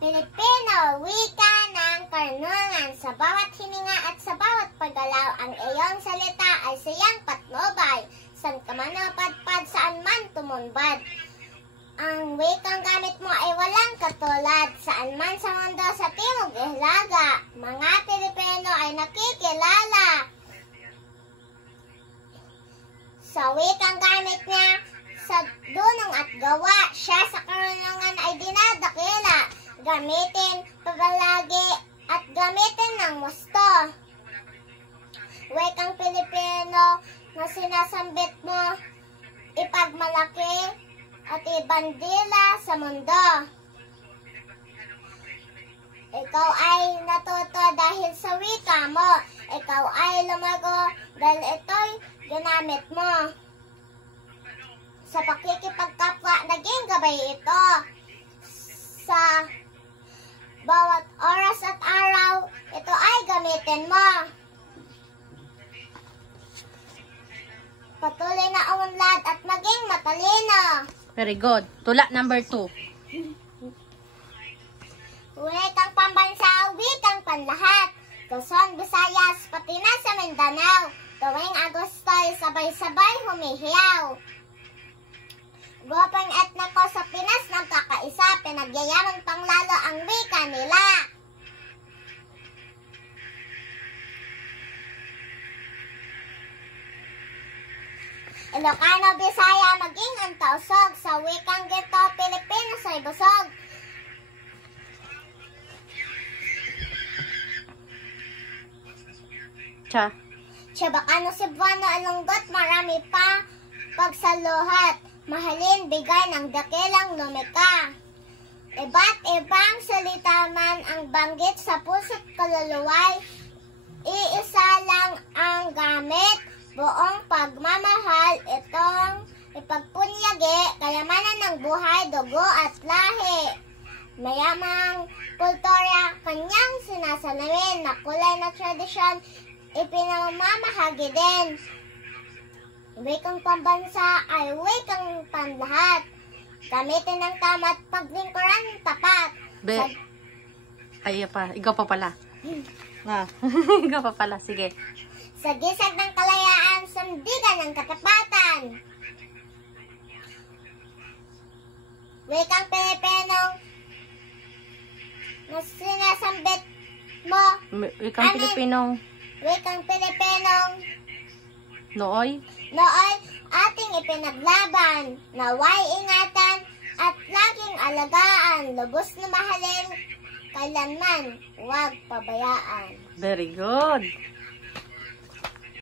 Pilipino, wika ng karunungan. Sa bawat hininga at sa bawat paggalaw, ang iyong salita ay siyang patnubay. San ka man napadpad, saan man tumunbad. Ang wikang gamit mo ay walang katulad. Saan man sa mundo, sa timog ihlaga, mga Pilipino ay nakikilala. Sa wikang gamit niya, sa dunong at gawa, siya sa karunungan ay dinadakila. Gamitin palagi at gamitin ng gusto. Wikang Pilipino na sinasambit mo, ipagmalaki at ibandila sa mundo. Ikaw ay natuto dahil sa wika mo. Ikaw ay lumago dahil ito'y ginamit mo. Sa pakikipagkapwa, naging gabay ito. Sa bawat oras at araw, ito ay gamitin mo. Patuloy na umunlad at maging matalino. Very good. Tula number 2. Wikang pambansa, wikang panlahat. Luzon, Visayas, pati na sa Mindanao. Tuwing Agosto'y sabay-sabay humihiyaw. Grupong etniko sa Pinas ng kakaisa, pinagyayaman pang lalo ang wika nila. Ilocano, Bisaya, maging ang tausog. Sa wikang gito, Pilipinas ay busog. Chabacano, Cebuano, Ilonggot, marami pa pagsaluhat. Mahalin, bigay ng dakilang lumika. Iba't ibang salita man ang banggit sa puso't kaluluway. Iisa lang ang gamit, buong pagmamahal. Itong ipagpunyagi, kayamanan ng buhay, dugo at lahi. Mayamang kultura, kanyang sinasanawin, na kulay na tradisyon, ipinamamahagi din. Wikang pambansa ay wikang panlahat. Gamitin ng tama at paglingkuran ng tapat. Ikaw pa pala. Ikaw pa pala, sige. Sa gisag ng kalayaan, sandigan ng katapatan. Wikang Pilipinong na sinasambit mo. Wikang Pilipinong Wikang Pilipinong nooy ating ipinaglaban. Naway ingatan at laging alagaan. Lubos na mahalin, kailanman huwag pabayaan. Very good.